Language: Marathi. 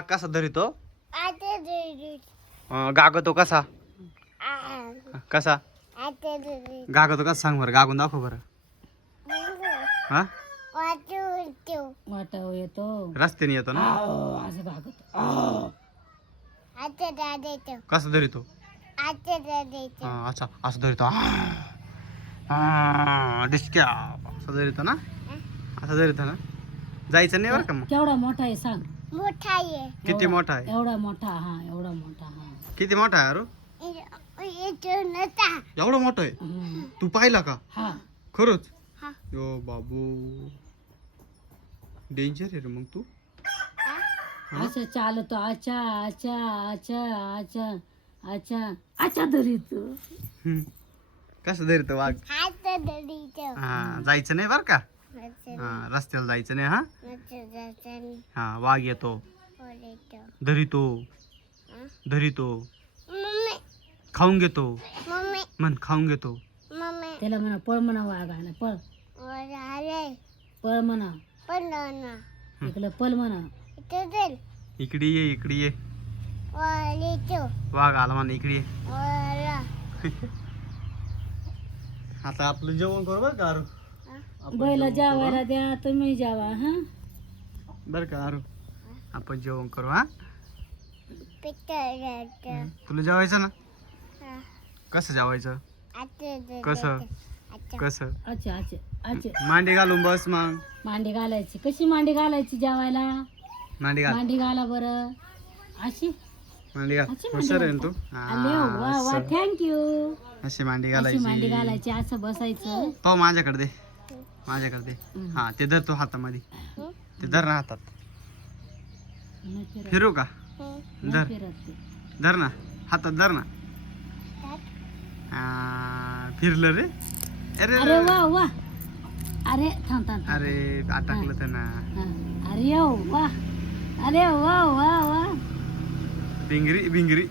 कसा धरितो गागतो कसा कसा गागतो कसा सांग बरं गागून दाखव बरं हा वाटाव येतो रस्त्याने येतो ना असं भागत कसं धरितो अच्छा असं धरितो डिस्क्या असं धरितो ना असं धरितो ना जायचं नाही बरं का मग केवढा मोठा आहे सांग किती मोठा आहे एवढा मोठा हा एवढा मोठा हा किती मोठा आहे अरू एवढा मोठा आहे तू पाहिला का हा खरंच यो बाबू डेंजर आहे रे मग तू असं चालतो अच्छा अच्छा अच्छा अच्छा अच्छा अच्छा धरीतो कसं धरितो वाघ हा जायचं नाही बरं का हा रस्त्याला जायचं नाही हा हा वाघ येतो धरितो धरितो खाऊन घेतो म्हण खाऊन घेतो त्याला म्हणा पळ म्हणा वाघाला पळ पळ म्हणा इकडे पळ म्हणा इकडे ये इकडे ये वाघ आला म्हणा इकडे ये आता आपलं जेवण करू बरं का अरू बैला जेवायला द्या तुम्ही जेवा हा बरं का अरू आपण जेवण करू हा तुला जेवायचं ना कसं जेवायचं कसं कसं अच्छा अच्छा अच्छा मांडी घालून बस मग मांडी घालायची कशी मांडी घालायची जेवायला मांडी घाल मांडी घाला बरं अशी मांडी घाल अशी हुशार आहे ना तू आले वा वा थँक्यू अशी मांडी अशी मांडी घालायची घालायची असं बसायचं पाहू माझ्याकडे दे माझ्याकडे दे हा ते धर तू हातामध्ये ते धर ना हातात नाही फिरत, फिरू का नाही धर फिरत ते. धर ना हातात धर ना फिरलं रे अरे अरे वा वा अरे थांब थांब थांब. अरे अटकलं तर ना हा. अरे वा अरे वा वा वा भिंगरी भिंगरी